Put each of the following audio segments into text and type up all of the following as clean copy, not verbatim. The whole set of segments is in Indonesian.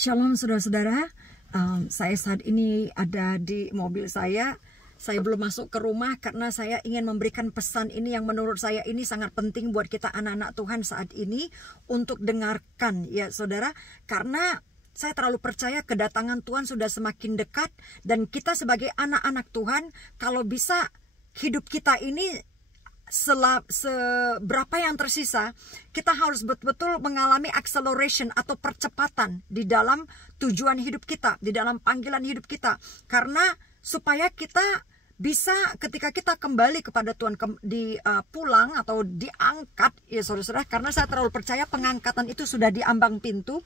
Shalom saudara-saudara, saya saat ini ada di mobil saya. Saya belum masuk ke rumah karena saya ingin memberikan pesan ini yang menurut saya ini sangat penting buat kita anak-anak Tuhan saat ini untuk dengarkan ya saudara. Karena saya terlalu percaya kedatangan Tuhan sudah semakin dekat dan kita sebagai anak-anak Tuhan kalau bisa hidup kita ini seberapa yang tersisa, kita harus betul-betul mengalami acceleration atau percepatan di dalam tujuan hidup kita, di dalam panggilan hidup kita. Karena supaya kita bisa ketika kita kembali kepada Tuhan pulang atau diangkat, ya saudara-saudara, karena saya terlalu percaya pengangkatan itu sudah di ambang pintu.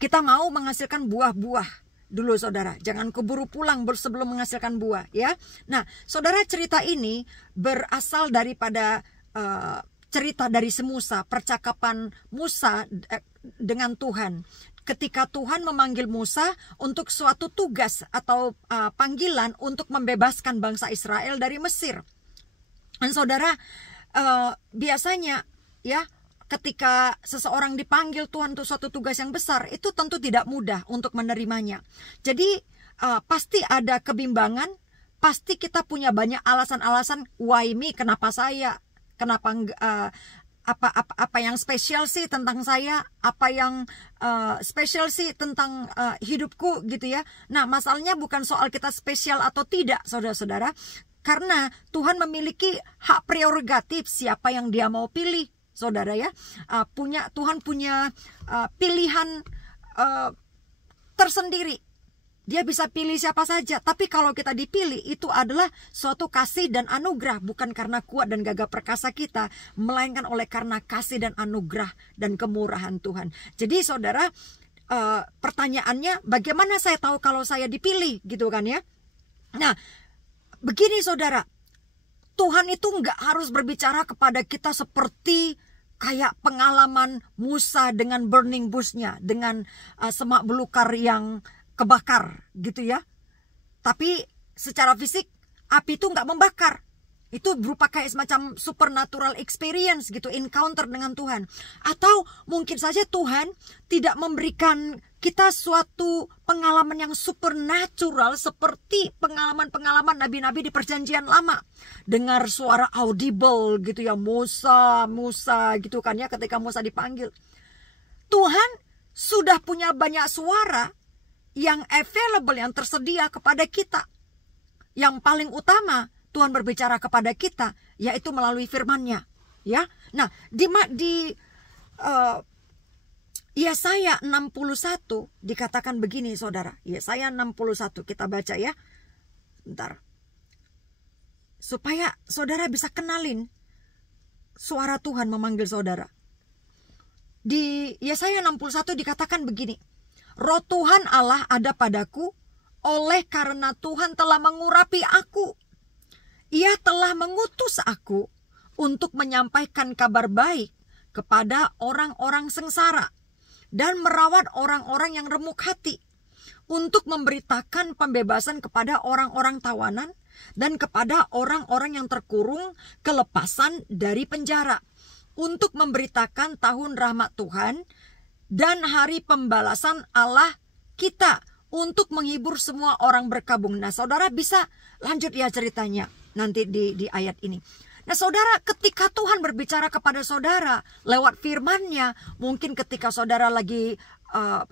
Kita mau menghasilkan buah-buah dulu saudara, jangan keburu pulang sebelum menghasilkan buah ya. Nah saudara, cerita ini berasal daripada cerita dari Musa, percakapan Musa dengan Tuhan. Ketika Tuhan memanggil Musa untuk suatu tugas atau panggilan untuk membebaskan bangsa Israel dari Mesir. Dan saudara, biasanya ya, ketika seseorang dipanggil Tuhan untuk suatu tugas yang besar, itu tentu tidak mudah untuk menerimanya. Jadi pasti ada kebimbangan, pasti kita punya banyak alasan-alasan, why me, kenapa saya, kenapa apa yang spesial sih tentang saya, apa yang spesial sih tentang hidupku gitu ya. Nah masalahnya bukan soal kita spesial atau tidak saudara-saudara, karena Tuhan memiliki hak prerogatif siapa yang Dia mau pilih. Saudara ya, Tuhan punya pilihan tersendiri. Dia bisa pilih siapa saja. Tapi kalau kita dipilih, itu adalah suatu kasih dan anugerah. Bukan karena kuat dan gagah perkasa kita, melainkan oleh karena kasih dan anugerah dan kemurahan Tuhan. Jadi saudara, pertanyaannya, bagaimana saya tahu kalau saya dipilih gitu kan ya. Nah begini saudara, Tuhan itu nggak harus berbicara kepada kita seperti kayak pengalaman Musa dengan burning bush-nya, dengan semak belukar yang kebakar gitu ya. Tapi secara fisik api itu nggak membakar. Itu berupa kayak semacam supernatural experience gitu, encounter dengan Tuhan. Atau mungkin saja Tuhan tidak memberikan kita suatu pengalaman yang supernatural seperti pengalaman-pengalaman nabi-nabi di perjanjian lama. Dengar suara audible gitu ya, Musa, Musa gitu kan ya, ketika Musa dipanggil. Tuhan sudah punya banyak suara yang available, yang tersedia kepada kita. Yang paling utama Tuhan berbicara kepada kita yaitu melalui firman-Nya ya. Nah, di Yesaya 61 dikatakan begini saudara. Yesaya 61 kita baca ya. Bentar. Supaya saudara bisa kenalin suara Tuhan memanggil saudara. Di Yesaya 61 dikatakan begini. Roh Tuhan Allah ada padaku, oleh karena Tuhan telah mengurapi aku. Ia telah mengutus aku untuk menyampaikan kabar baik kepada orang-orang sengsara dan merawat orang-orang yang remuk hati, untuk memberitakan pembebasan kepada orang-orang tawanan dan kepada orang-orang yang terkurung kelepasan dari penjara, untuk memberitakan tahun rahmat Tuhan dan hari pembalasan Allah kita, untuk menghibur semua orang berkabung. Nah saudara bisa lanjut ya ceritanya nanti di ayat ini. Nah saudara, ketika Tuhan berbicara kepada saudara lewat firman-Nya, mungkin ketika saudara lagi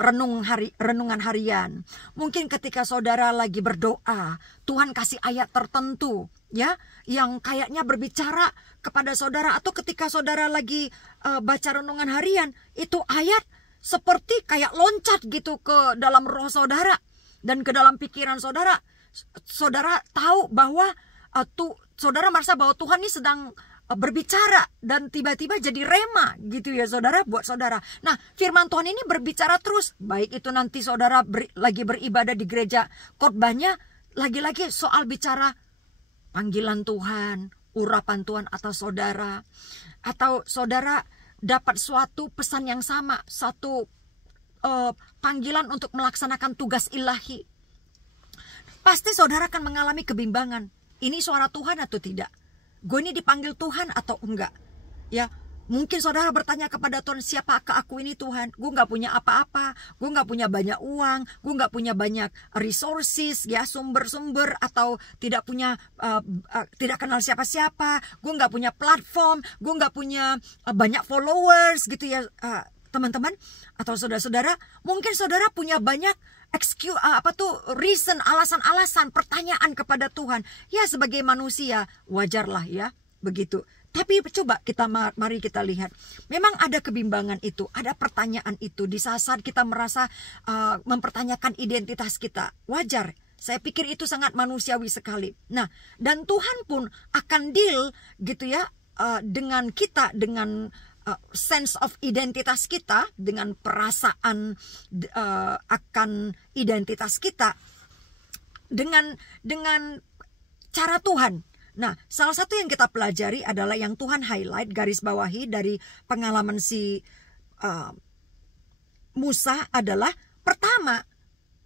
renungan harian, mungkin ketika saudara lagi berdoa, Tuhan kasih ayat tertentu ya yang kayaknya berbicara kepada saudara, atau ketika saudara lagi baca renungan harian, itu ayat seperti kayak loncat gitu ke dalam roh saudara dan ke dalam pikiran saudara. Saudara tahu bahwa saudara merasa bahwa Tuhan ini sedang berbicara dan tiba-tiba jadi rema gitu ya saudara buat saudara. Nah firman Tuhan ini berbicara terus, baik itu nanti saudara lagi beribadah di gereja, khotbahnya lagi-lagi soal bicara panggilan Tuhan, urapan Tuhan atas saudara, atau saudara dapat suatu pesan yang sama, satu panggilan untuk melaksanakan tugas ilahi. Pasti saudara akan mengalami kebimbangan. Ini suara Tuhan atau tidak? Gue ini dipanggil Tuhan atau enggak? Ya, Mungkin saudara bertanya kepada Tuhan, siapakah aku ini Tuhan? Gue gak punya apa-apa, gue gak punya banyak uang, gue gak punya banyak resources, ya, sumber-sumber, atau tidak punya, tidak kenal siapa-siapa, gue gak punya platform, gue gak punya banyak followers gitu ya, teman-teman. Atau saudara-saudara, mungkin saudara punya banyak excuse, reason, alasan-alasan, pertanyaan kepada Tuhan. Ya, sebagai manusia wajarlah ya, begitu. Tapi coba mari kita lihat. Memang ada kebimbangan itu, ada pertanyaan itu. Di saat kita merasa mempertanyakan identitas kita. Wajar. Saya pikir itu sangat manusiawi sekali. Nah, dan Tuhan pun akan deal gitu ya dengan kita, dengan sense of identitas kita, dengan perasaan akan identitas kita, dengan cara Tuhan. Nah, salah satu yang kita pelajari adalah yang Tuhan highlight, garis bawahi dari pengalaman si Musa adalah, pertama,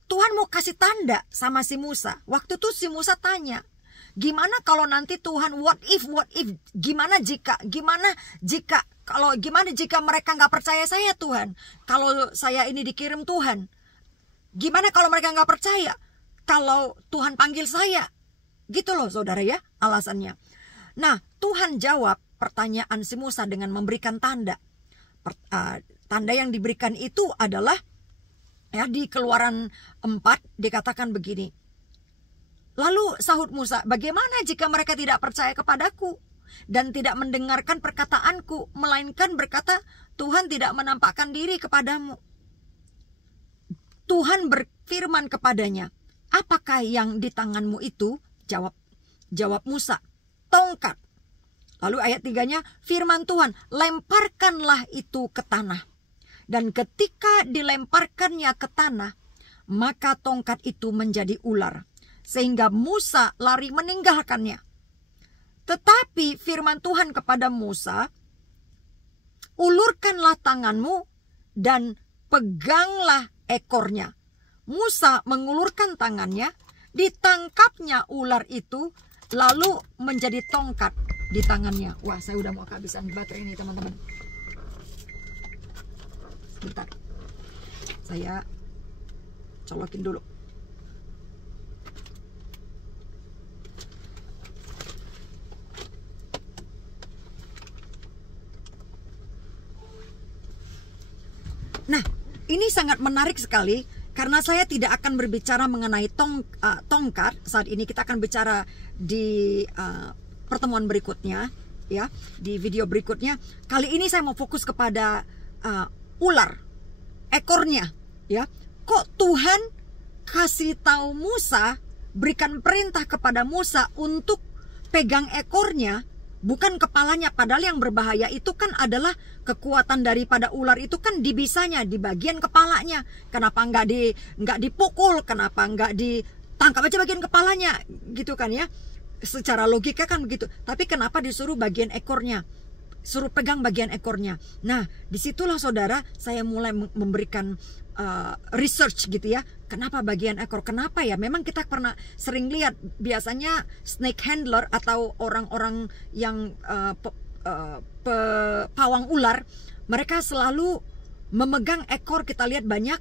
Tuhan mau kasih tanda sama si Musa. Waktu itu si Musa tanya, gimana kalau nanti Tuhan, what if, gimana jika mereka nggak percaya saya Tuhan? Kalau saya ini dikirim Tuhan, gimana kalau mereka nggak percaya? Kalau Tuhan panggil saya? Gitu loh saudara ya, alasannya. Nah, Tuhan jawab pertanyaan si Musa dengan memberikan tanda. Tanda yang diberikan itu adalah, ya, di Keluaran 4 dikatakan begini. Lalu sahut Musa, bagaimana jika mereka tidak percaya kepadaku dan tidak mendengarkan perkataanku, melainkan berkata, Tuhan tidak menampakkan diri kepadamu. Tuhan berfirman kepadanya, apakah yang di tanganmu itu? Jawab Musa, tongkat. Lalu ayat 3-nya, firman Tuhan, lemparkanlah itu ke tanah. Dan ketika dilemparkannya ke tanah, maka tongkat itu menjadi ular, sehingga Musa lari meninggalkannya. Tetapi firman Tuhan kepada Musa, ulurkanlah tanganmu dan peganglah ekornya. Musa mengulurkan tangannya, ditangkapnya ular itu, lalu menjadi tongkat di tangannya. Wah, saya udah mau kehabisan baterai ini teman-teman. Sebentar, saya colokin dulu. Nah, ini sangat menarik sekali. Karena saya tidak akan berbicara mengenai tongkat saat ini, kita akan bicara di pertemuan berikutnya, ya, di video berikutnya. Kali ini saya mau fokus kepada ular, ekornya, ya. Kok Tuhan kasih tahu Musa, berikan perintah kepada Musa untuk pegang ekornya, bukan kepalanya, padahal yang berbahaya itu kan adalah kekuatan daripada ular itu kan di bisanya, di bagian kepalanya. Kenapa nggak dipukul? Kenapa nggak ditangkap aja bagian kepalanya? Gitu kan ya? Secara logika kan begitu. Tapi kenapa disuruh bagian ekornya? Suruh pegang bagian ekornya. Nah, disitulah saudara saya mulai memberikan research gitu ya. Kenapa bagian ekor? Kenapa ya? Memang kita pernah sering lihat biasanya snake handler atau orang-orang yang pawang ular, mereka selalu memegang ekor. Kita lihat banyak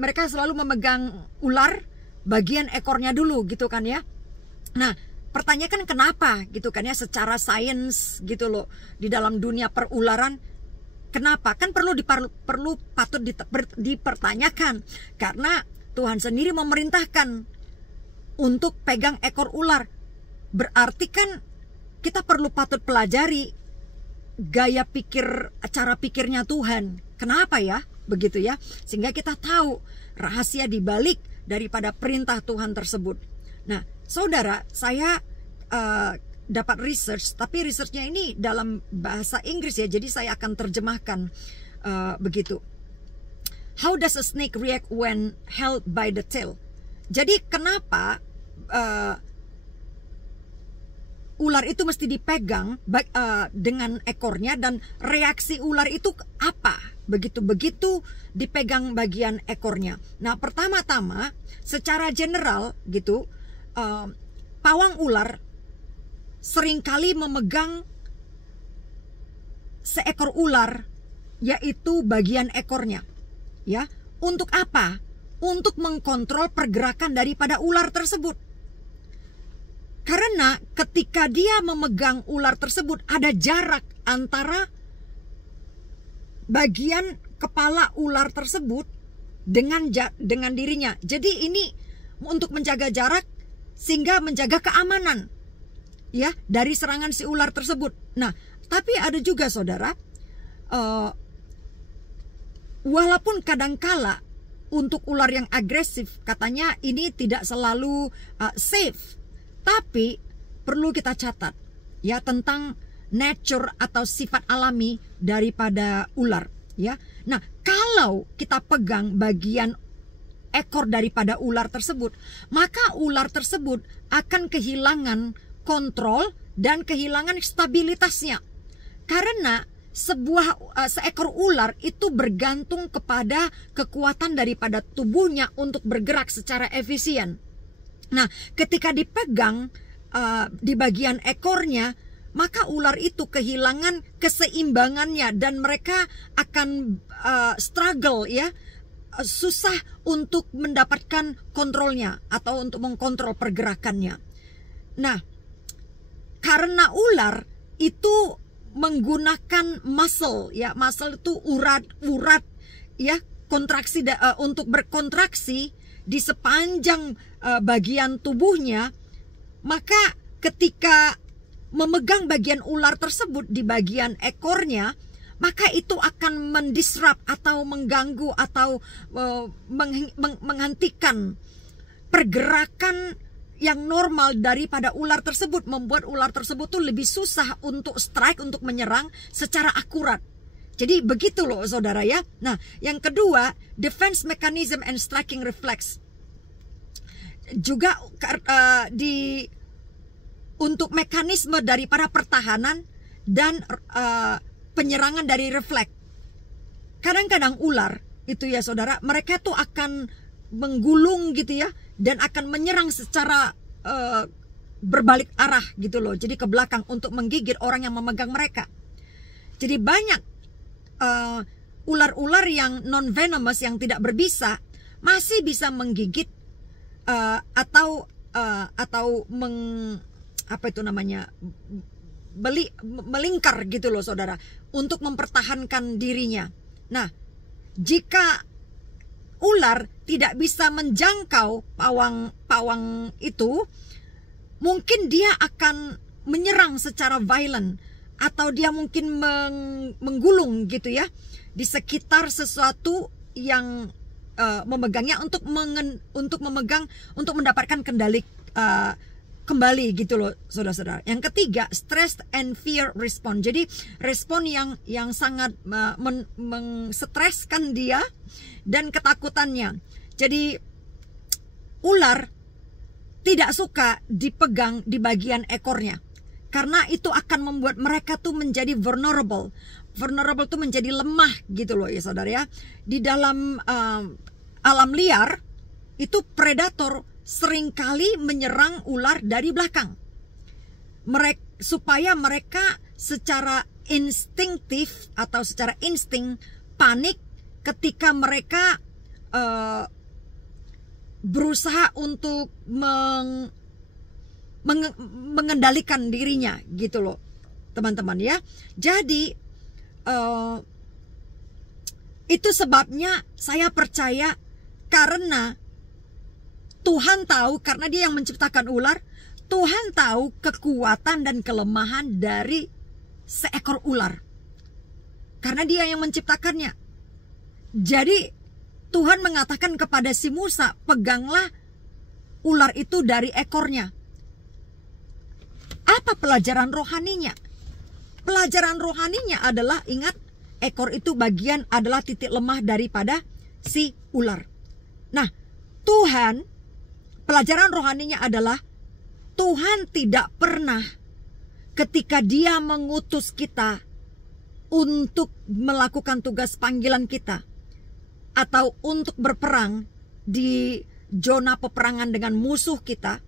mereka selalu memegang ular bagian ekornya dulu gitu kan ya. Nah, pertanyakan kenapa gitu kan ya, secara sains gitu loh, di dalam dunia perularan. Kenapa? Kan patut dipertanyakan. Karena Tuhan sendiri memerintahkan untuk pegang ekor ular. Berarti kan kita patut pelajari cara pikirnya Tuhan. Kenapa ya? Begitu ya. Sehingga kita tahu rahasia dibalik daripada perintah Tuhan tersebut. Nah, saudara, saya dapat research, tapi researchnya ini dalam bahasa Inggris ya, jadi saya akan terjemahkan begitu. How does a snake react when held by the tail? Jadi kenapa ular itu mesti dipegang dengan ekornya, dan reaksi ular itu apa? Begitu dipegang bagian ekornya. Nah, pertama-tama secara general gitu, pawang ular seringkali memegang seekor ular, yaitu bagian ekornya. Ya, untuk apa? Untuk mengkontrol pergerakan daripada ular tersebut. Karena ketika dia memegang ular tersebut, ada jarak antara bagian kepala ular tersebut dengan dirinya. Jadi ini untuk menjaga jarak sehingga menjaga keamanan ya dari serangan si ular tersebut. Nah, tapi ada juga saudara, walaupun kadangkala untuk ular yang agresif katanya ini tidak selalu safe, tapi perlu kita catat ya tentang nature atau sifat alami daripada ular ya. Nah, kalau kita pegang bagian ekor daripada ular tersebut, maka ular tersebut akan kehilangan kontrol dan kehilangan stabilitasnya. Karena seekor ular itu bergantung kepada kekuatan daripada tubuhnya untuk bergerak secara efisien. Nah, ketika dipegang di bagian ekornya, maka ular itu kehilangan keseimbangannya dan mereka akan struggle ya, susah untuk mendapatkan kontrolnya atau untuk mengkontrol pergerakannya. Nah, karena ular itu menggunakan muscle ya, muscle itu urat ya, kontraksi untuk berkontraksi di sepanjang bagian tubuhnya, maka ketika memegang bagian ular tersebut di bagian ekornya, maka itu akan mendisrupt atau mengganggu atau menghentikan pergerakan yang normal daripada ular tersebut, membuat ular tersebut tuh lebih susah untuk strike, untuk menyerang secara akurat. Jadi begitu loh saudara ya. Nah, yang kedua, defense mechanism and striking reflex. Juga untuk mekanisme daripada pertahanan dan penyerangan dari refleks. Kadang-kadang ular itu ya saudara, mereka tuh akan menggulung gitu ya, dan akan menyerang secara berbalik arah gitu loh, jadi ke belakang untuk menggigit orang yang memegang mereka. Jadi banyak ular-ular yang non venomous, yang tidak berbisa, masih bisa menggigit atau melingkar gitu loh saudara, untuk mempertahankan dirinya. Nah, jika ular tidak bisa menjangkau pawang itu, mungkin dia akan menyerang secara violent, atau dia mungkin menggulung gitu ya di sekitar sesuatu yang memegangnya, untuk memegang, untuk mendapatkan kendali kembali gitu loh saudara-saudara. Yang ketiga, stress and fear response. Jadi respon yang sangat mengstreskan dia dan ketakutannya. Jadi ular tidak suka dipegang di bagian ekornya, karena itu akan membuat mereka tuh menjadi vulnerable. Vulnerable tuh menjadi lemah gitu loh ya saudara ya. Di dalam alam liar itu predator seringkali menyerang ular dari belakang, supaya mereka secara instinktif atau secara insting panik ketika mereka berusaha untuk mengendalikan dirinya gitu loh teman-teman ya. Jadi itu sebabnya saya percaya, karena Tuhan tahu, karena dia yang menciptakan ular, Tuhan tahu kekuatan dan kelemahan dari seekor ular, karena dia yang menciptakannya. Jadi Tuhan mengatakan kepada si Musa, peganglah ular itu dari ekornya. Apa pelajaran rohaninya? Pelajaran rohaninya adalah, ingat, ekor itu adalah titik lemah daripada si ular. Nah, pelajaran rohaninya adalah Tuhan tidak pernah ketika dia mengutus kita untuk melakukan tugas panggilan kita atau untuk berperang di zona peperangan dengan musuh kita,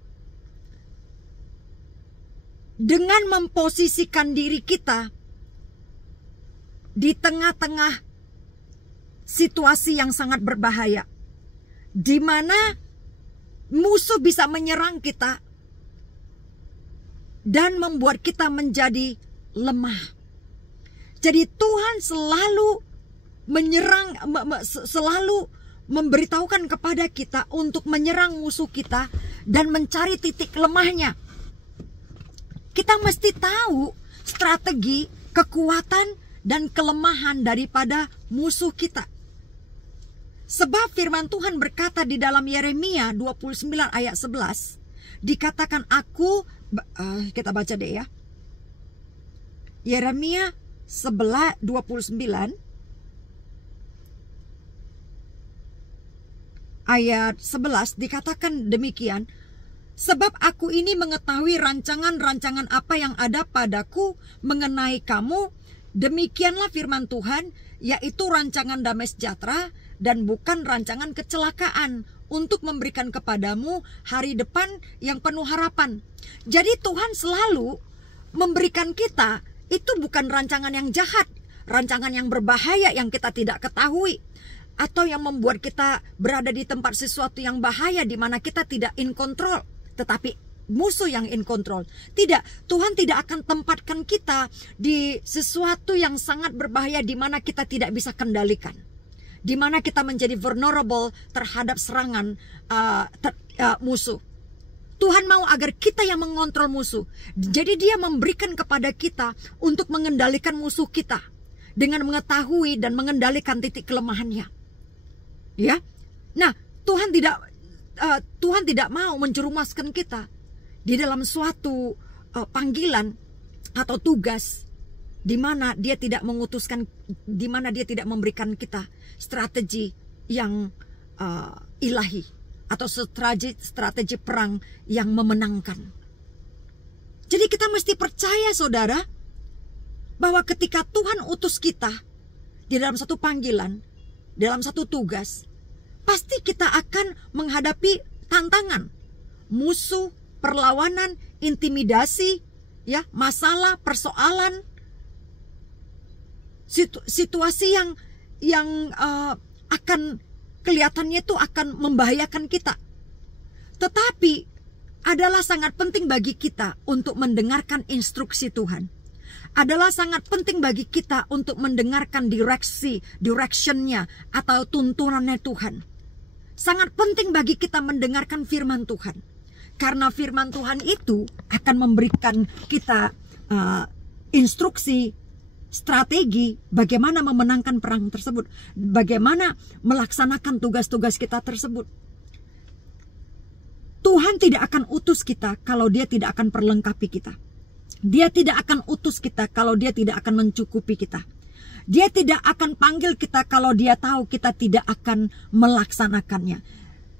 dengan memposisikan diri kita di tengah-tengah situasi yang sangat berbahaya, di mana musuh bisa menyerang kita dan membuat kita menjadi lemah. Jadi Tuhan selalu menyerang, selalu memberitahukan kepada kita untuk menyerang musuh kita dan mencari titik lemahnya. Kita mesti tahu strategi, kekuatan, dan kelemahan daripada musuh kita. Sebab firman Tuhan berkata di dalam Yeremia 29 ayat 11, dikatakan kita baca deh ya. Yeremia 29 ayat 11 dikatakan demikian. Sebab aku ini mengetahui rancangan-rancangan apa yang ada padaku mengenai kamu, demikianlah firman Tuhan, yaitu rancangan damai sejahtera dan bukan rancangan kecelakaan, untuk memberikan kepadamu hari depan yang penuh harapan. Jadi Tuhan selalu memberikan kita itu bukan rancangan yang jahat, rancangan yang berbahaya yang kita tidak ketahui, atau yang membuat kita berada di tempat sesuatu yang bahaya di mana kita tidak in control, tetapi musuh yang in control. Tidak, Tuhan tidak akan tempatkan kita di sesuatu yang sangat berbahaya di mana kita tidak bisa kendalikan, di mana kita menjadi vulnerable terhadap serangan musuh. Tuhan mau agar kita yang mengontrol musuh. Jadi dia memberikan kepada kita untuk mengendalikan musuh kita dengan mengetahui dan mengendalikan titik kelemahannya. Ya, nah Tuhan tidak mau menjerumuskan kita di dalam suatu panggilan atau tugas di mana dia tidak mengutuskan, di mana dia tidak memberikan kita strategi yang ilahi atau strategi perang yang memenangkan. Jadi kita mesti percaya saudara, bahwa ketika Tuhan utus kita di dalam satu panggilan, dalam satu tugas, pasti kita akan menghadapi tantangan, musuh, perlawanan, intimidasi, ya, masalah, persoalan, situasi yang akan kelihatannya itu akan membahayakan kita. Tetapi adalah sangat penting bagi kita untuk mendengarkan instruksi Tuhan. Adalah sangat penting bagi kita untuk mendengarkan directionnya atau tuntunannya Tuhan. Sangat penting bagi kita mendengarkan firman Tuhan. Karena firman Tuhan itu akan memberikan kita instruksi, strategi bagaimana memenangkan perang tersebut, bagaimana melaksanakan tugas-tugas kita tersebut. Tuhan tidak akan utus kita kalau dia tidak akan perlengkapi kita. Dia tidak akan utus kita kalau dia tidak akan mencukupi kita. Dia tidak akan panggil kita kalau dia tahu kita tidak akan melaksanakannya.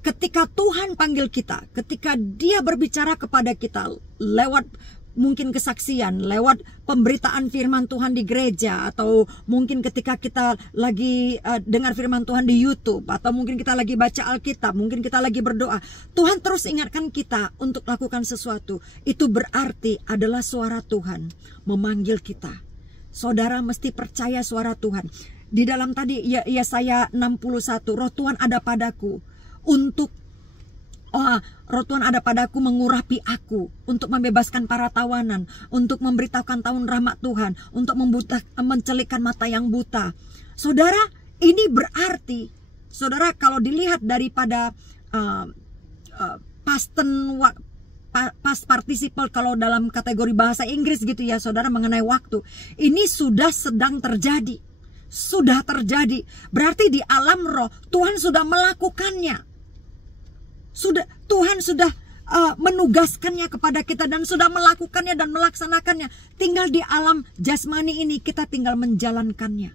Ketika Tuhan panggil kita, ketika dia berbicara kepada kita lewat mungkin kesaksian, lewat pemberitaan firman Tuhan di gereja, atau mungkin ketika kita lagi dengar firman Tuhan di YouTube, atau mungkin kita lagi baca Alkitab, mungkin kita lagi berdoa, Tuhan terus ingatkan kita untuk lakukan sesuatu. Itu berarti adalah suara Tuhan memanggil kita. Saudara mesti percaya suara Tuhan. Di dalam tadi Yesaya 61, roh Tuhan ada padaku untuk roh Tuhan ada padaku mengurapi aku, untuk membebaskan para tawanan, untuk memberitahukan tahun rahmat Tuhan, untuk mencelikkan mata yang buta. Saudara, ini berarti, saudara, kalau dilihat daripada past participle, kalau dalam kategori bahasa Inggris gitu ya saudara, mengenai waktu, ini sudah sedang terjadi, sudah terjadi. Berarti di alam roh Tuhan sudah melakukannya. Tuhan sudah menugaskannya kepada kita dan sudah melakukannya dan melaksanakannya. Tinggal di alam jasmani ini kita tinggal menjalankannya.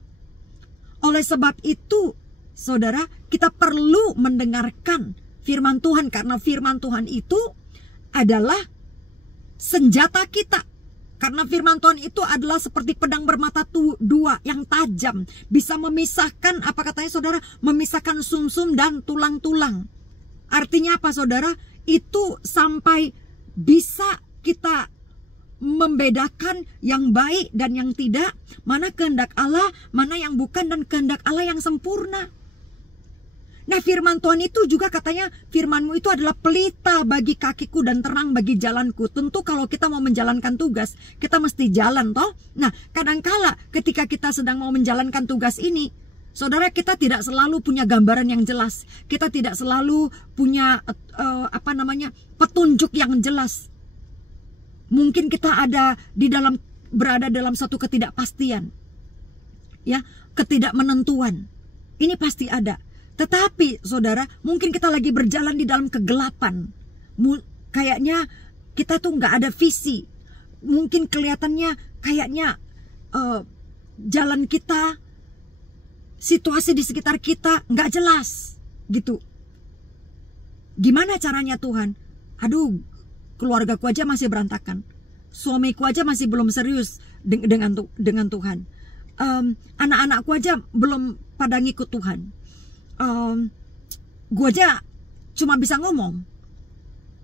Oleh sebab itu, saudara, kita perlu mendengarkan firman Tuhan, karena firman Tuhan itu adalah senjata kita. Karena firman Tuhan itu adalah seperti pedang bermata dua yang tajam, bisa memisahkan, apa katanya saudara, memisahkan sumsum dan tulang-tulang. Artinya apa saudara? Itu sampai bisa kita membedakan yang baik dan yang tidak, mana kehendak Allah, mana yang bukan, dan kehendak Allah yang sempurna. Nah, firman Tuhan itu juga katanya, firman-Mu itu adalah pelita bagi kakiku dan terang bagi jalanku. Tentu kalau kita mau menjalankan tugas, kita mesti jalan toh. Nah, kadangkala ketika kita sedang mau menjalankan tugas ini, saudara, kita tidak selalu punya gambaran yang jelas. Kita tidak selalu punya petunjuk yang jelas. Mungkin kita berada dalam satu ketidakpastian. Ya, ketidakmenentuan. Ini pasti ada. Tetapi saudara, mungkin kita lagi berjalan di dalam kegelapan. Kayaknya kita tuh nggak ada visi. Mungkin kelihatannya kayaknya jalan kita, situasi di sekitar kita nggak jelas gitu. Gimana caranya Tuhan? Aduh, keluargaku aja masih berantakan. Suamiku aja masih belum serius dengan Tuhan. Anak-anakku aja belum pada ngikut Tuhan. Gue aja cuma bisa ngomong.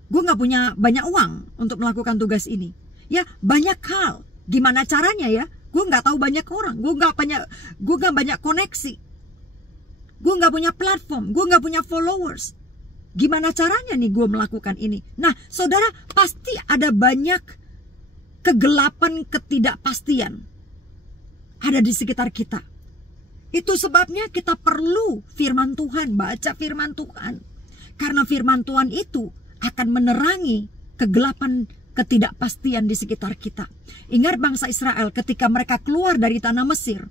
Gue gak punya banyak uang untuk melakukan tugas ini. Ya, banyak hal. Gimana caranya ya? Gue gak tahu banyak orang. Gue gak banyak koneksi. Gue gak punya platform. Gue gak punya followers. Gimana caranya nih gue melakukan ini? Nah, saudara, pasti ada banyak kegelapan, ketidakpastian ada di sekitar kita. Itu sebabnya kita perlu firman Tuhan, baca firman Tuhan. Karena firman Tuhan itu akan menerangi kegelapan, ketidakpastian di sekitar kita. Ingat bangsa Israel ketika mereka keluar dari tanah Mesir.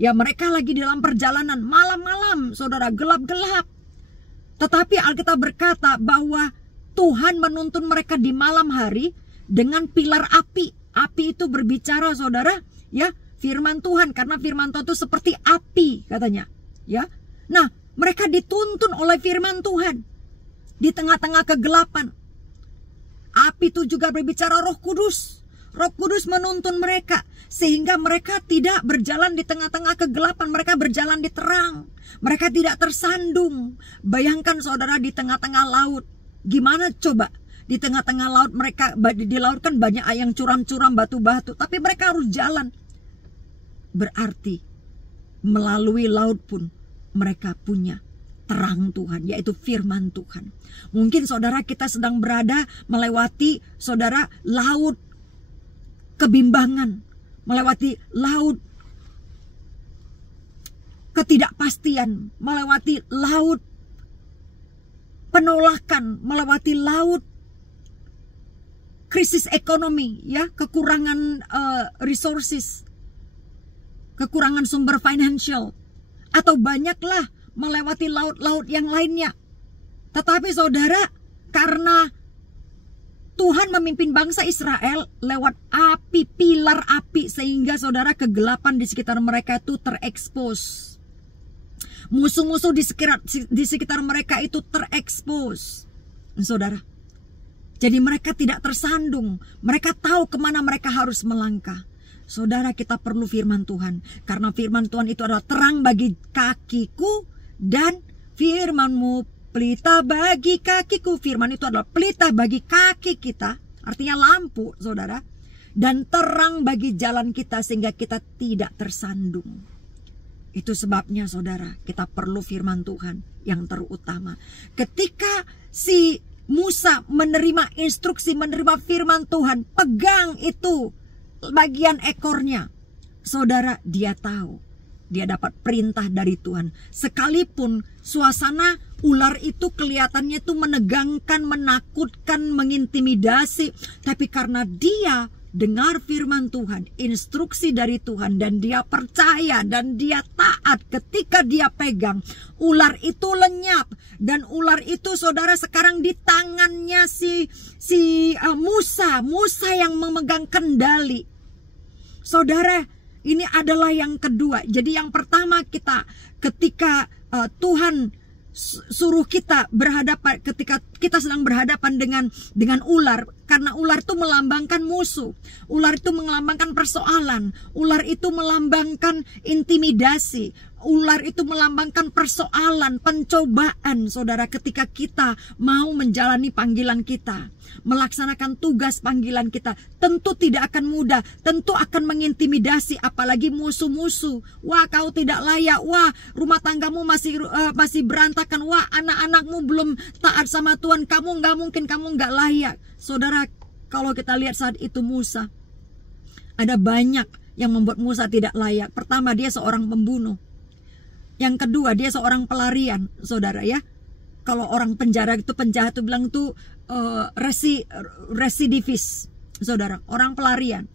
Ya, mereka lagi dalam perjalanan malam-malam, saudara, gelap-gelap. Tetapi Alkitab berkata bahwa Tuhan menuntun mereka di malam hari dengan pilar api. Api itu berbicara, saudara, ya, firman Tuhan, karena firman Tuhan itu seperti api katanya, ya. Nah, mereka dituntun oleh firman Tuhan di tengah-tengah kegelapan. Api itu juga berbicara Roh Kudus. Roh Kudus menuntun mereka sehingga mereka tidak berjalan di tengah-tengah kegelapan, mereka berjalan di terang. Mereka tidak tersandung. Bayangkan saudara, di tengah-tengah laut. Gimana coba? Di tengah-tengah laut mereka, di laut kan banyak yang curam-curam, batu-batu, tapi mereka harus jalan. Berarti melalui laut pun mereka punya terang Tuhan, yaitu firman Tuhan. Mungkin saudara, kita sedang berada melewati, saudara, laut kebimbangan, melewati laut ketidakpastian, melewati laut penolakan, melewati laut krisis ekonomi, ya, kekurangan resources, kekurangan sumber financial, atau banyaklah melewati laut-laut yang lainnya. Tetapi saudara, karena Tuhan memimpin bangsa Israel lewat api, pilar api, sehingga saudara, kegelapan di sekitar mereka itu terekspos. Musuh-musuh di sekitar mereka itu terekspos, saudara. Jadi mereka tidak tersandung. Mereka tahu kemana mereka harus melangkah. Saudara, kita perlu firman Tuhan. Karena firman Tuhan itu adalah terang bagi kakiku dan firman-Mu pelita bagi kakiku. Firman itu adalah pelita bagi kaki kita. Artinya lampu, saudara. Dan terang bagi jalan kita sehingga kita tidak tersandung. Itu sebabnya saudara, kita perlu firman Tuhan yang terutama. Ketika si Musa menerima instruksi, menerima firman Tuhan, pegang itu bagian ekornya. Saudara, dia tahu, dia dapat perintah dari Tuhan. Sekalipun suasana ular itu kelihatannya itu menegangkan, menakutkan, mengintimidasi. Tapi karena dia dengar firman Tuhan, instruksi dari Tuhan, dan dia percaya dan dia taat, ketika dia pegang, ular itu lenyap. Dan ular itu saudara sekarang di tangannya Musa yang memegang kendali. Saudara, ini adalah yang kedua. Jadi yang pertama, ketika Tuhan suruh kita berhadapan, ketika kita sedang berhadapan dengan ular, Karena ular itu melambangkan musuh, ular itu melambangkan persoalan, ular itu melambangkan intimidasi, ular itu melambangkan persoalan, pencobaan, saudara, ketika kita mau menjalani panggilan kita, melaksanakan tugas panggilan kita. Tentu tidak akan mudah, tentu akan mengintimidasi, apalagi musuh-musuh. Wah, kau tidak layak, wah, rumah tanggamu masih berantakan, wah, anak-anakmu belum taat sama Tuhan, kamu nggak mungkin, kamu nggak layak. Saudara, kalau kita lihat saat itu Musa, ada banyak yang membuat Musa tidak layak. Pertama, dia seorang pembunuh. Yang kedua, dia seorang pelarian, saudara ya. Kalau orang penjara itu, penjahat itu bilang itu residivis, saudara, orang pelarian.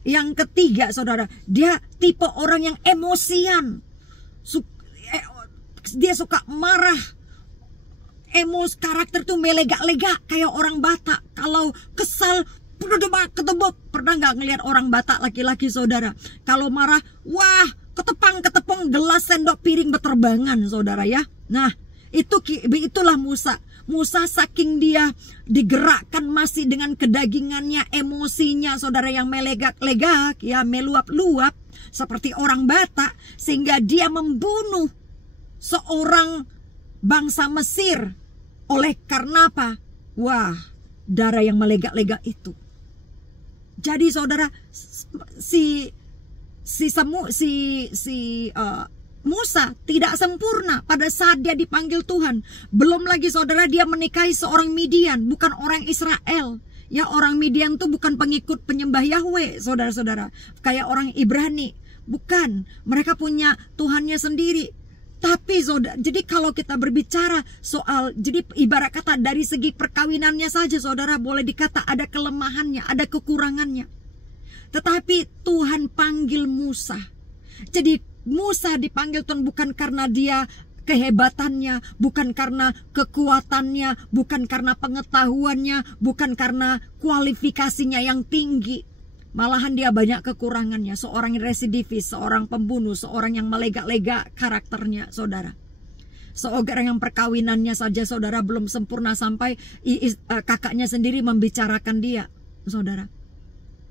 Yang ketiga, saudara, dia tipe orang yang emosian. Dia suka marah. Karakter tuh melega-lega kayak orang Batak. Kalau kesal, ketebok. Pernah nggak ngelihat orang Batak laki-laki, saudara? Kalau marah, wah, ketepang gelas sendok piring beterbangan, saudara ya. Nah, itulah Musa. Musa saking dia digerakkan masih dengan kedagingannya, emosinya, saudara, yang melegak-legak, ya, meluap-luap seperti orang Batak, sehingga dia membunuh seorang bangsa Mesir. Oleh karena apa? Wah, darah yang melegak-legak itu. Jadi saudara, Musa tidak sempurna pada saat dia dipanggil Tuhan. Belum lagi saudara, dia menikahi seorang Midian, bukan orang Israel. Ya, orang Midian tuh bukan pengikut penyembah Yahweh, saudara-saudara. Kayak orang Ibrani, bukan. Mereka punya Tuhannya sendiri. Tapi saudara, jadi kalau kita berbicara soal, jadi ibarat kata dari segi perkawinannya saja, saudara, boleh dikata ada kelemahannya, ada kekurangannya. Tetapi Tuhan panggil Musa. Jadi Musa dipanggil Tuhan bukan karena dia kehebatannya, bukan karena kekuatannya, bukan karena pengetahuannya, bukan karena kualifikasinya yang tinggi. Malahan dia banyak kekurangannya, seorang residivis, seorang pembunuh, seorang yang melega-lega karakternya, saudara. Seorang yang perkawinannya saja, saudara, belum sempurna sampai kakaknya sendiri membicarakan dia, saudara.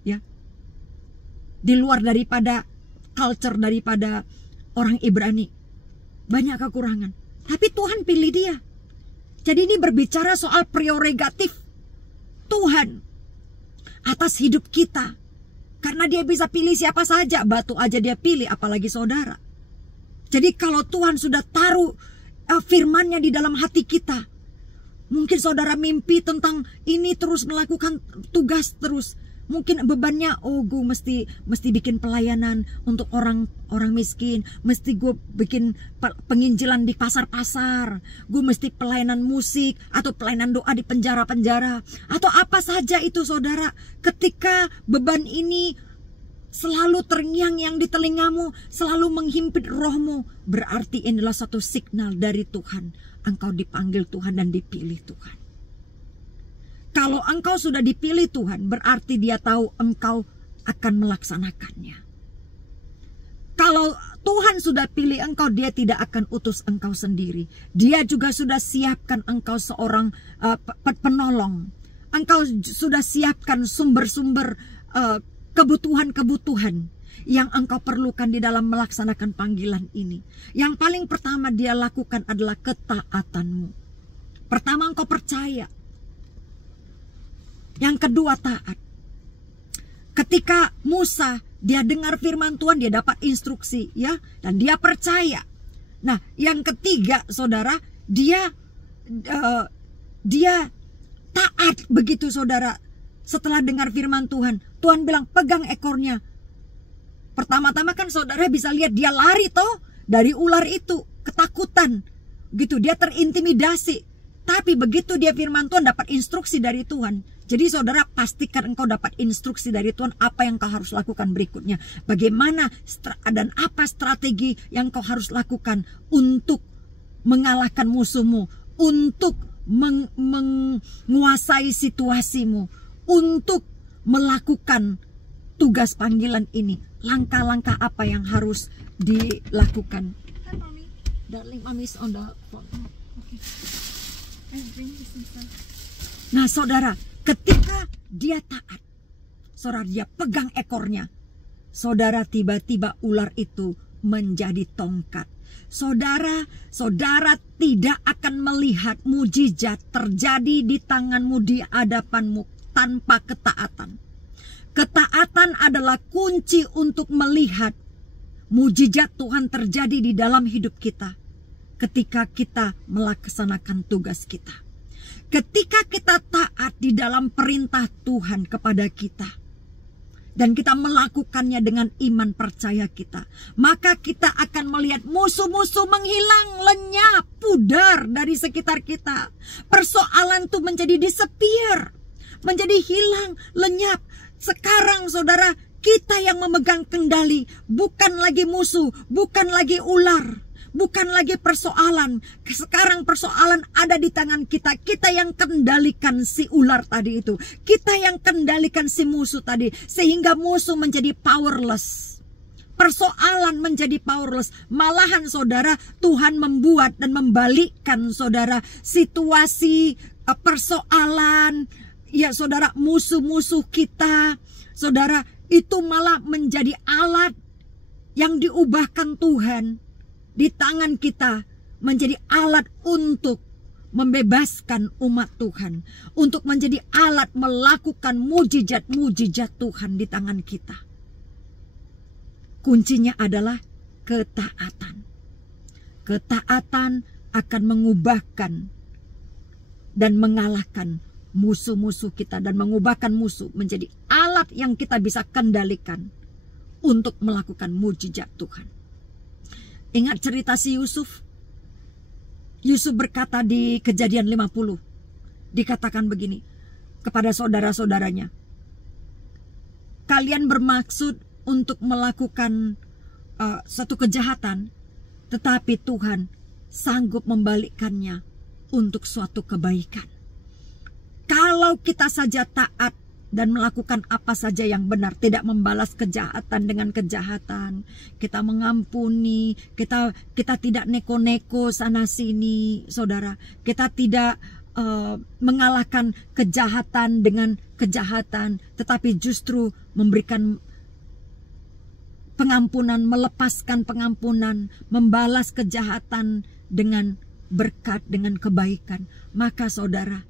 Ya, di luar daripada culture, daripada orang Ibrani, banyak kekurangan. Tapi Tuhan pilih dia. Jadi ini berbicara soal prerogatif Tuhan atas hidup kita. Karena dia bisa pilih siapa saja, batu aja dia pilih, apalagi saudara. Jadi kalau Tuhan sudah taruh firman-Nya di dalam hati kita, mungkin saudara mimpi tentang ini terus melakukan tugas terus. Mungkin bebannya, oh gue mesti bikin pelayanan untuk orang miskin, mesti gue bikin penginjilan di pasar-pasar, gue mesti pelayanan musik atau pelayanan doa di penjara-penjara, atau apa saja itu, saudara. Ketika beban ini selalu terngiang-ngiang di telingamu, selalu menghimpit rohmu, berarti inilah satu signal dari Tuhan. Engkau dipanggil Tuhan dan dipilih Tuhan. Kalau engkau sudah dipilih Tuhan, berarti dia tahu engkau akan melaksanakannya. Kalau Tuhan sudah pilih engkau, dia tidak akan utus engkau sendiri. Dia juga sudah siapkan engkau seorang penolong. Engkau sudah siapkan sumber-sumber kebutuhan-kebutuhan yang engkau perlukan di dalam melaksanakan panggilan ini. Yang paling pertama dia lakukan adalah ketaatanmu. Pertama, engkau percaya. Yang kedua, taat. Ketika Musa dia dengar firman Tuhan, dia dapat instruksi, ya, dan dia percaya. Nah, yang ketiga, saudara, dia taat begitu, saudara. Setelah dengar firman Tuhan, Tuhan bilang pegang ekornya. Pertama-tama kan saudara bisa lihat dia lari toh dari ular itu, ketakutan, gitu, dia terintimidasi. Tapi begitu dia firman Tuhan, dapat instruksi dari Tuhan. Jadi saudara, pastikan engkau dapat instruksi dari Tuhan apa yang kau harus lakukan berikutnya. Bagaimana dan apa strategi yang kau harus lakukan untuk mengalahkan musuhmu, untuk menguasai situasimu, untuk melakukan tugas panggilan ini. Langkah-langkah apa yang harus dilakukan? Hi, Mommy. Darling, Mommy's on the phone. Okay. I bring this inside. Nah saudara, Ketika dia taat, saudara, dia pegang ekornya. Saudara, tiba-tiba ular itu menjadi tongkat. Saudara tidak akan melihat mujizat terjadi di tanganmu, di hadapanmu, tanpa ketaatan. Ketaatan adalah kunci untuk melihat mujizat Tuhan terjadi di dalam hidup kita. Ketika kita melaksanakan tugas kita. Ketika kita taat di dalam perintah Tuhan kepada kita. Dan kita melakukannya dengan iman percaya kita. Maka kita akan melihat musuh-musuh menghilang, lenyap, pudar dari sekitar kita. Persoalan itu menjadi disappear. Menjadi hilang, lenyap. Sekarang saudara, kita yang memegang kendali. Bukan lagi musuh, bukan lagi ular. Bukan lagi persoalan. Sekarang persoalan ada di tangan kita. Kita yang kendalikan si ular tadi itu. Kita yang kendalikan si musuh tadi. Sehingga musuh menjadi powerless. Persoalan menjadi powerless. Malahan saudara, Tuhan membuat dan membalikkan saudara situasi persoalan. Ya saudara, musuh-musuh kita. Saudara, itu malah menjadi alat yang diubahkan Tuhan di tangan kita, menjadi alat untuk membebaskan umat Tuhan, untuk menjadi alat melakukan mujizat-mujizat Tuhan di tangan kita. Kuncinya adalah ketaatan. Ketaatan akan mengubahkan dan mengalahkan musuh-musuh kita, dan mengubahkan musuh menjadi alat yang kita bisa kendalikan untuk melakukan mujizat Tuhan. Ingat cerita si Yusuf? Yusuf berkata di Kejadian 50. Dikatakan begini kepada saudara-saudaranya. Kalian bermaksud untuk melakukan satu kejahatan. Tetapi Tuhan sanggup membalikkannya untuk suatu kebaikan. Kalau kita saja taat dan melakukan apa saja yang benar, tidak membalas kejahatan dengan kejahatan, kita mengampuni, kita tidak neko-neko sana sini, saudara, kita tidak mengalahkan kejahatan dengan kejahatan, tetapi justru memberikan pengampunan, melepaskan pengampunan, membalas kejahatan dengan berkat, dengan kebaikan, maka saudara,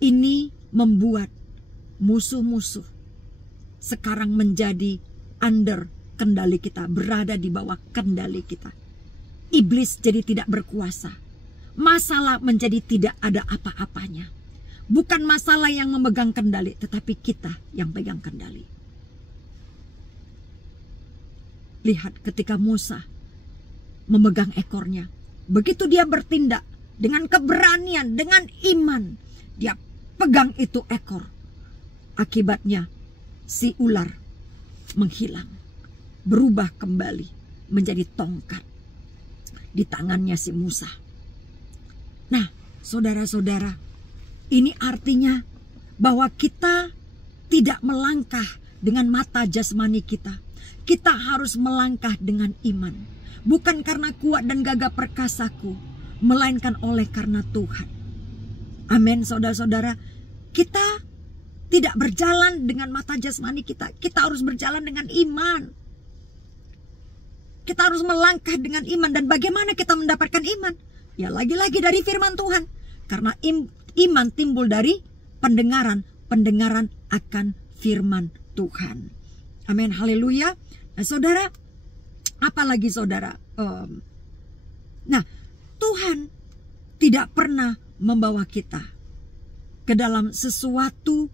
ini membuat musuh-musuh sekarang menjadi under kendali kita, berada di bawah kendali kita. Iblis jadi tidak berkuasa. Masalah menjadi tidak ada apa-apanya. Bukan masalah yang memegang kendali, tetapi kita yang pegang kendali. Lihat ketika Musa memegang ekornya, begitu dia bertindak dengan keberanian, dengan iman, dia pegang itu ekor. Akibatnya si ular menghilang, berubah kembali menjadi tongkat di tangannya si Musa. Nah, saudara-saudara, ini artinya bahwa kita tidak melangkah dengan mata jasmani kita. Kita harus melangkah dengan iman. Bukan karena kuat dan gagah perkasaku, melainkan oleh karena Tuhan. Amin, saudara-saudara. Kita tidak berjalan dengan mata jasmani kita. Kita harus berjalan dengan iman. Kita harus melangkah dengan iman. Dan bagaimana kita mendapatkan iman? Ya lagi-lagi dari firman Tuhan. Karena iman timbul dari pendengaran. Pendengaran akan firman Tuhan. Amin, haleluya. Nah saudara, apalagi saudara? Nah, Tuhan tidak pernah membawa kita ke dalam sesuatu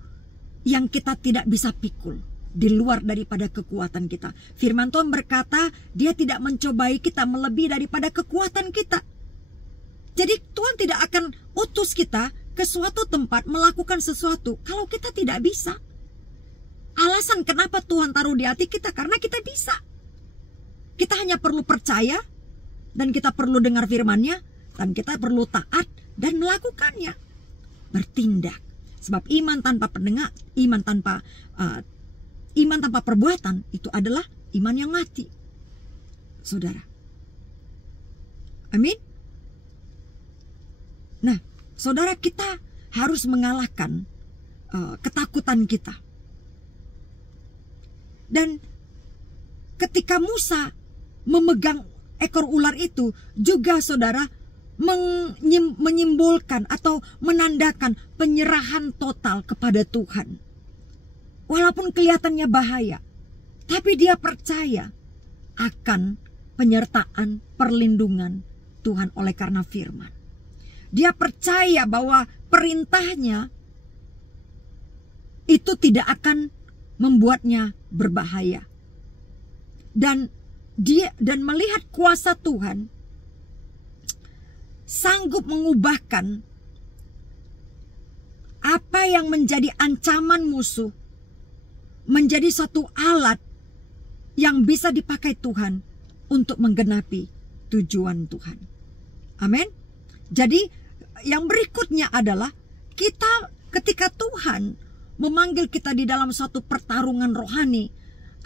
yang kita tidak bisa pikul, di luar daripada kekuatan kita. Firman Tuhan berkata, dia tidak mencobai kita melebihi daripada kekuatan kita. Jadi Tuhan tidak akan utus kita ke suatu tempat melakukan sesuatu kalau kita tidak bisa. Alasan kenapa Tuhan taruh di hati kita, karena kita bisa. Kita hanya perlu percaya, dan kita perlu dengar firman-Nya, dan kita perlu taat dan melakukannya. Bertindak. Sebab iman tanpa pendengar, iman tanpa perbuatan itu adalah iman yang mati. Saudara. Amin. Nah, saudara, kita harus mengalahkan ketakutan kita. Dan ketika Musa memegang ekor ular itu juga saudara menyimbolkan atau menandakan penyerahan total kepada Tuhan. Walaupun kelihatannya bahaya, tapi dia percaya akan penyertaan perlindungan Tuhan oleh karena firman. Dia percaya bahwa perintahnya itu tidak akan membuatnya berbahaya. Dan melihat kuasa Tuhan sanggup mengubahkan apa yang menjadi ancaman musuh menjadi suatu alat yang bisa dipakai Tuhan untuk menggenapi tujuan Tuhan. Amin. Jadi yang berikutnya adalah kita ketika Tuhan memanggil kita di dalam suatu pertarungan rohani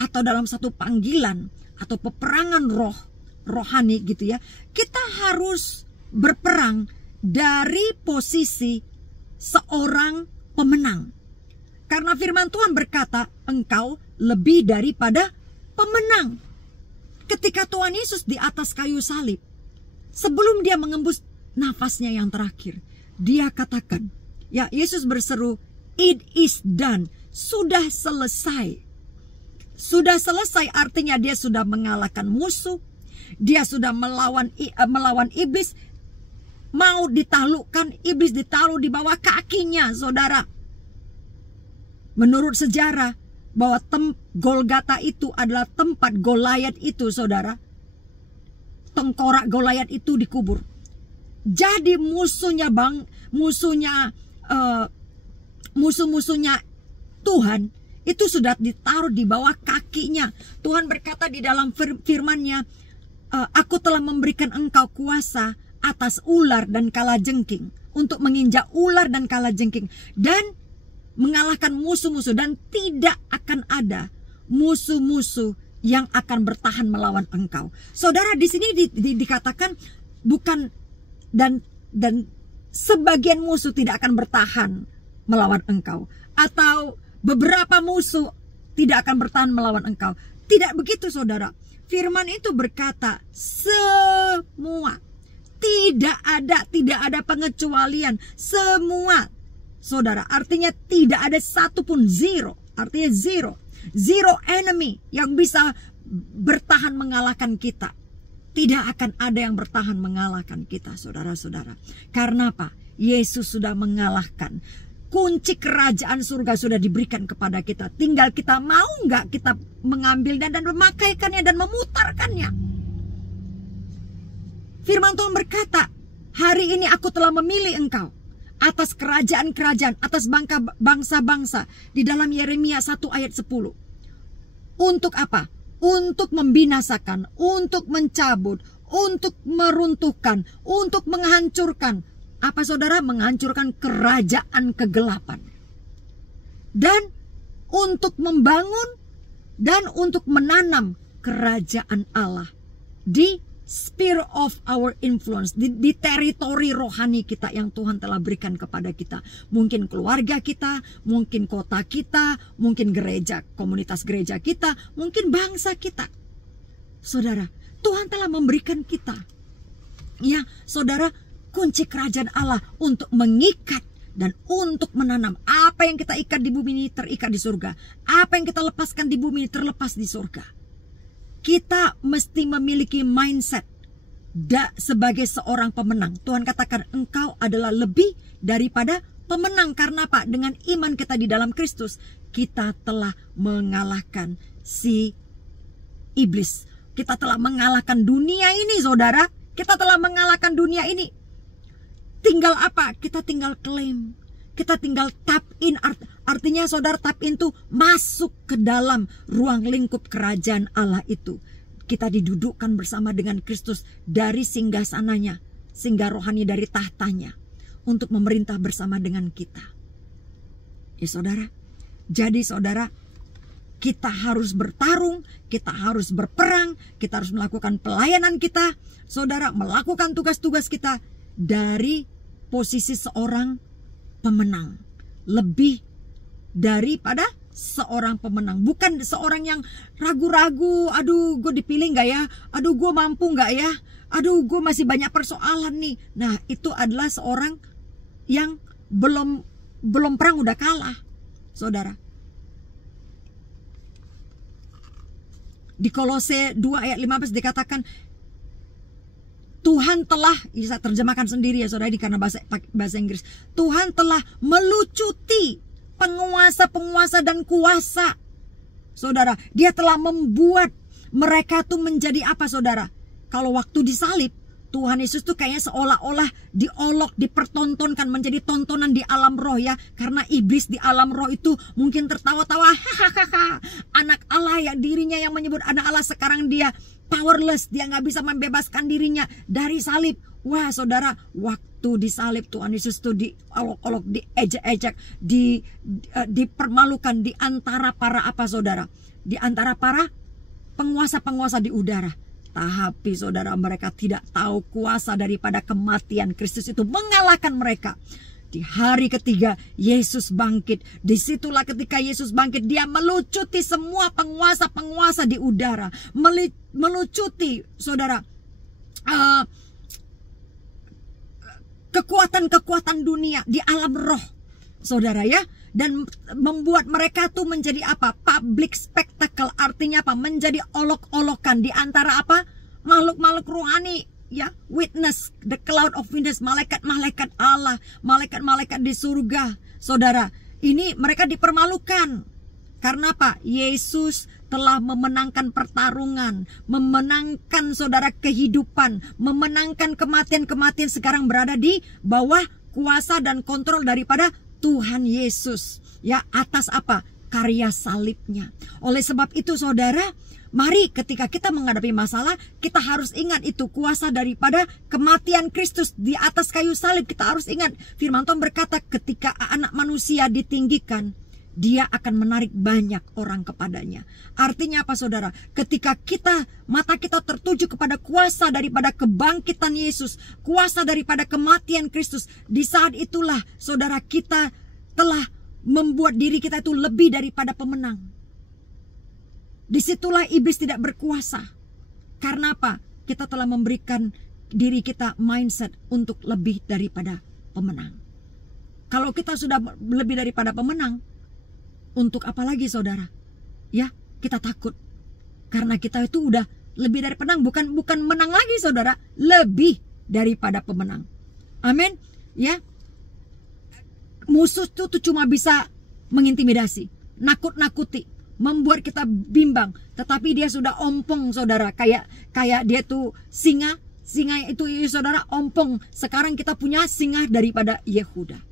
atau dalam satu panggilan atau peperangan rohani gitu ya, kita harus berperang dari posisi seorang pemenang. Karena firman Tuhan berkata, engkau lebih daripada pemenang. Ketika Tuhan Yesus di atas kayu salib, sebelum dia mengembus nafasnya yang terakhir, dia katakan, ya Yesus berseru, it is done, sudah selesai. Sudah selesai artinya dia sudah mengalahkan musuh, dia sudah melawan iblis, mau ditaklukkan, iblis ditaruh di bawah kakinya, saudara. Menurut sejarah, bahwa Golgata itu adalah tempat Goliat itu, saudara. Tengkorak Goliat itu dikubur. Jadi musuhnya Tuhan itu sudah ditaruh di bawah kakinya. Tuhan berkata di dalam firman-Nya, aku telah memberikan engkau kuasa atas ular dan kalajengking, untuk menginjak ular dan kalajengking dan mengalahkan musuh-musuh, dan tidak akan ada musuh-musuh yang akan bertahan melawan engkau. Saudara, di sini dikatakan bukan dan sebagian musuh tidak akan bertahan melawan engkau, atau beberapa musuh tidak akan bertahan melawan engkau. Tidak begitu, saudara. Firman itu berkata semua. Tidak ada pengecualian. Semua, saudara, artinya tidak ada satupun, zero. Artinya zero. Zero enemy yang bisa bertahan mengalahkan kita. Tidak akan ada yang bertahan mengalahkan kita, saudara-saudara. Karena apa? Yesus sudah mengalahkan. Kunci kerajaan surga sudah diberikan kepada kita. Tinggal kita mau nggak kita mengambilnya dan memakaikannya dan memutarkannya. Firman Tuhan berkata, hari ini aku telah memilih engkau atas kerajaan-kerajaan, atas bangsa-bangsa. Di dalam Yeremia 1 ayat 10. Untuk apa? Untuk membinasakan, untuk mencabut, untuk meruntuhkan, untuk menghancurkan. Apa, saudara? Menghancurkan kerajaan kegelapan. Dan untuk membangun dan untuk menanam kerajaan Allah di sphere of our influence, di teritori rohani kita yang Tuhan telah berikan kepada kita. Mungkin keluarga kita, mungkin kota kita, mungkin gereja, komunitas gereja kita, mungkin bangsa kita. Saudara, Tuhan telah memberikan kita, ya saudara, kunci kerajaan Allah untuk mengikat dan untuk menanam. Apa yang kita ikat di bumi ini terikat di surga. Apa yang kita lepaskan di bumi ini terlepas di surga. Kita mesti memiliki mindset sebagai seorang pemenang. Tuhan katakan engkau adalah lebih daripada pemenang. Karena apa? Dengan iman kita di dalam Kristus, kita telah mengalahkan si iblis. Kita telah mengalahkan dunia ini, saudara. Kita telah mengalahkan dunia ini. Tinggal apa? Kita tinggal klaim. Kita tinggal tap in. Artinya, saudara, tap in itu masuk ke dalam ruang lingkup kerajaan Allah itu. Kita didudukkan bersama dengan Kristus dari singgasananya, singgah rohani dari tahtanya, untuk memerintah bersama dengan kita. Ya saudara, jadi saudara, kita harus bertarung, kita harus berperang, kita harus melakukan pelayanan kita, saudara, melakukan tugas-tugas kita dari posisi seorang pemenang. Lebih daripada seorang pemenang. Bukan seorang yang ragu-ragu, aduh gue dipilih gak ya, aduh gue mampu gak ya, aduh gue masih banyak persoalan nih. Nah itu adalah seorang yang belum perang udah kalah, saudara. Di Kolose 2 ayat 15 dikatakan, Tuhan telah, bisa terjemahkan sendiri ya saudara, karena bahasa Inggris. Tuhan telah melucuti penguasa-penguasa dan kuasa. Saudara, dia telah membuat mereka tuh menjadi apa saudara? Kalau waktu disalib, Tuhan Yesus tuh kayaknya seolah-olah diolok, dipertontonkan, menjadi tontonan di alam roh ya. Karena iblis di alam roh itu mungkin tertawa-tawa, hahaha, anak Allah ya, dirinya yang menyebut anak Allah, sekarang dia powerless, dia nggak bisa membebaskan dirinya dari salib. Wah saudara, waktu disalib Tuhan Yesus tuh diolok-olok, diejek-ejek, dipermalukan di antara para apa saudara? Di antara para penguasa-penguasa di udara. Tapi saudara, mereka tidak tahu kuasa daripada kematian Kristus itu mengalahkan mereka. Di hari ketiga Yesus bangkit. Disitulah ketika Yesus bangkit, dia melucuti semua penguasa-penguasa di udara. Melucuti saudara kekuatan-kekuatan dunia di alam roh, saudara ya. Dan membuat mereka tuh menjadi apa? Public spectacle. Artinya apa? Menjadi olok-olokan di antara apa? Makhluk-makhluk rohani ya. Witness, the cloud of witness, malaikat-malaikat Allah, malaikat-malaikat di surga. Saudara, ini mereka dipermalukan. Karena apa? Yesus telah memenangkan pertarungan, memenangkan saudara kehidupan, memenangkan kematian-kematian, sekarang berada di bawah kuasa dan kontrol daripada Tuhan Yesus ya, atas apa? Karya salibnya. Oleh sebab itu saudara, mari ketika kita menghadapi masalah, kita harus ingat itu kuasa daripada kematian Kristus di atas kayu salib. Kita harus ingat firman Tuhan berkata, ketika anak manusia ditinggikan, dia akan menarik banyak orang kepadanya. Artinya apa saudara? Ketika mata kita tertuju kepada kuasa daripada kebangkitan Yesus, kuasa daripada kematian Kristus, di saat itulah saudara, kita telah membuat diri kita itu lebih daripada pemenang. Disitulah iblis tidak berkuasa. Karena apa? Kita telah memberikan diri kita mindset untuk lebih daripada pemenang. Kalau kita sudah lebih daripada pemenang, untuk apa lagi saudara? Ya, kita takut. Karena kita itu udah lebih dari pemenang, bukan menang lagi saudara, lebih daripada pemenang. Amin. Ya. Musuh itu cuma bisa mengintimidasi, nakut-nakuti, membuat kita bimbang, tetapi dia sudah ompong saudara, kayak dia tuh singa itu saudara ompong. Sekarang kita punya singa daripada Yehuda.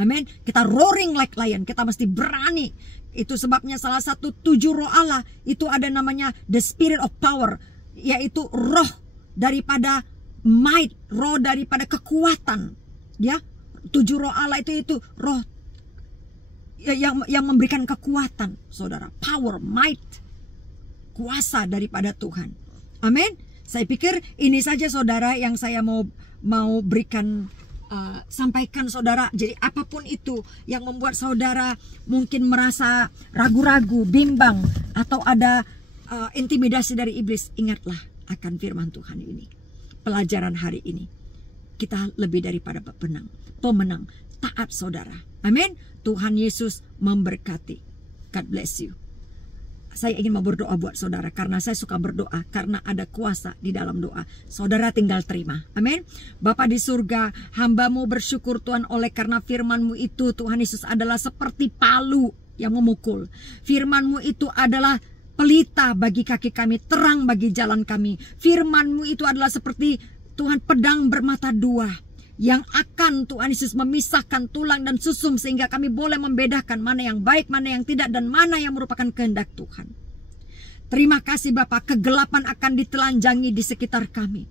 Amin. Kita roaring like lion. Kita mesti berani. Itu sebabnya salah satu 7 roh Allah itu ada namanya the spirit of power, yaitu roh daripada might, roh daripada kekuatan. Ya, 7 roh Allah itu roh yang memberikan kekuatan, saudara. Power, might, kuasa daripada Tuhan. Amin. Saya pikir ini saja saudara yang saya mau berikan, sampaikan saudara. Jadi apapun itu yang membuat saudara mungkin merasa ragu-ragu, bimbang, atau ada intimidasi dari iblis, ingatlah akan firman Tuhan ini. Pelajaran hari ini, kita lebih daripada pemenang. Taat saudara. Amin. Tuhan Yesus memberkati. God bless you. Saya ingin mau berdoa buat saudara, karena saya suka berdoa, karena ada kuasa di dalam doa. Saudara tinggal terima. Amin. Bapa di surga, hamba-Mu bersyukur Tuhan, oleh karena firman-Mu itu Tuhan Yesus adalah seperti palu yang memukul. Firman-Mu itu adalah pelita bagi kaki kami, terang bagi jalan kami. Firman-Mu itu adalah seperti Tuhan pedang bermata dua, yang akan Tuhan Yesus memisahkan tulang dan susum, sehingga kami boleh membedakan mana yang baik, mana yang tidak, dan mana yang merupakan kehendak Tuhan. Terima kasih Bapa, kegelapan akan ditelanjangi di sekitar kami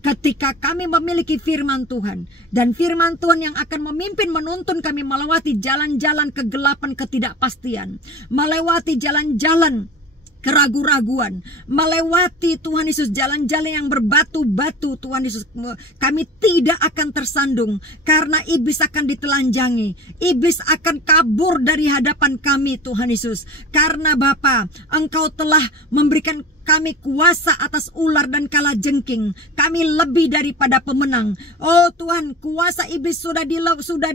ketika kami memiliki firman Tuhan, dan firman Tuhan yang akan memimpin menuntun kami melewati jalan-jalan kegelapan ketidakpastian, melewati jalan-jalan keraguan-raguan, melewati Tuhan Yesus jalan-jalan yang berbatu-batu. Tuhan Yesus, kami tidak akan tersandung karena iblis akan ditelanjangi, iblis akan kabur dari hadapan kami Tuhan Yesus, karena Bapa, Engkau telah memberikan kami kuasa atas ular dan kalajengking. Kami lebih daripada pemenang. Oh Tuhan, kuasa iblis sudah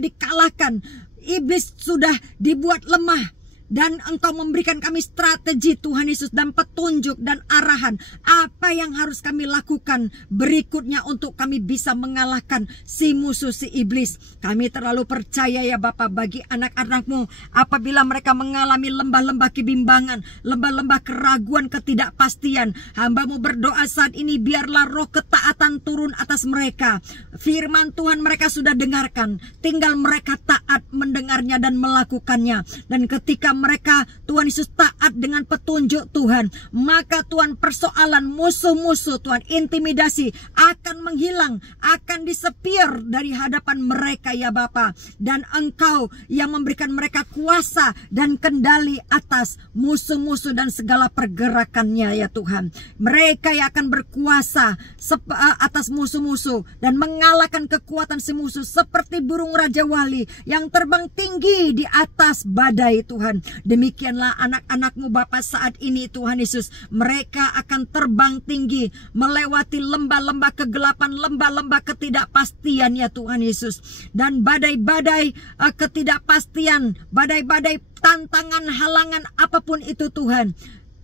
dikalahkan, iblis sudah dibuat lemah. Dan Engkau memberikan kami strategi Tuhan Yesus dan petunjuk dan arahan apa yang harus kami lakukan berikutnya untuk kami bisa mengalahkan si musuh, si iblis. Kami terlalu percaya ya Bapa bagi anak-anak-Mu apabila mereka mengalami lembah-lembah kebimbangan, lembah-lembah keraguan, ketidakpastian. Hamba-Mu berdoa saat ini biarlah roh ketaatan turun atas mereka. Firman Tuhan mereka sudah dengarkan, tinggal mereka taat mendengarnya dan melakukannya. Dan ketika mereka Tuhan Yesus taat dengan petunjuk Tuhan, maka Tuhan persoalan musuh-musuh Tuhan, intimidasi akan menghilang, akan disepir dari hadapan mereka ya Bapa. Dan Engkau yang memberikan mereka kuasa dan kendali atas musuh-musuh dan segala pergerakannya ya Tuhan. Mereka yang akan berkuasa atas musuh-musuh dan mengalahkan kekuatan si musuh seperti burung Raja Wali yang terbang tinggi di atas badai Tuhan. Demikianlah anak-anak-Mu Bapa saat ini Tuhan Yesus, mereka akan terbang tinggi melewati lembah-lembah kegelapan, lembah-lembah ketidakpastian ya Tuhan Yesus. Dan badai-badai ketidakpastian, badai-badai tantangan, halangan apapun itu Tuhan,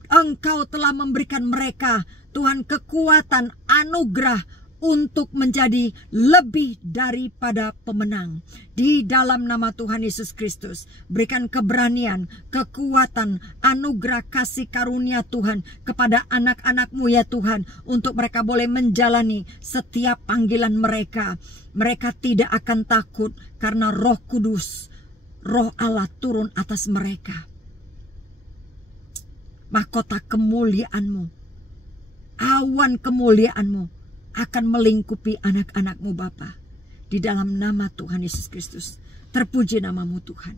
Engkau telah memberikan mereka Tuhan kekuatan, anugerah untuk menjadi lebih daripada pemenang. Di dalam nama Tuhan Yesus Kristus, berikan keberanian, kekuatan, anugerah kasih karunia Tuhan kepada anak-anak-Mu ya Tuhan, untuk mereka boleh menjalani setiap panggilan mereka. Mereka tidak akan takut karena Roh Kudus, Roh Allah turun atas mereka. Mahkota kemuliaan-Mu, awan kemuliaan-Mu akan melingkupi anak-anak-Mu Bapa. Di dalam nama Tuhan Yesus Kristus, terpuji nama-Mu Tuhan.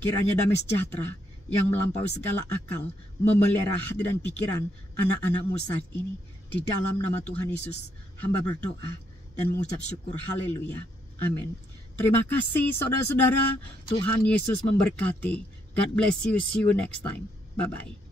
Kiranya damai sejahtera yang melampaui segala akal memelihara hati dan pikiran anak-anak-Mu saat ini. Di dalam nama Tuhan Yesus, hamba berdoa dan mengucap syukur. Haleluya. Amin. Terima kasih saudara-saudara. Tuhan Yesus memberkati. God bless you. See you next time. Bye-bye.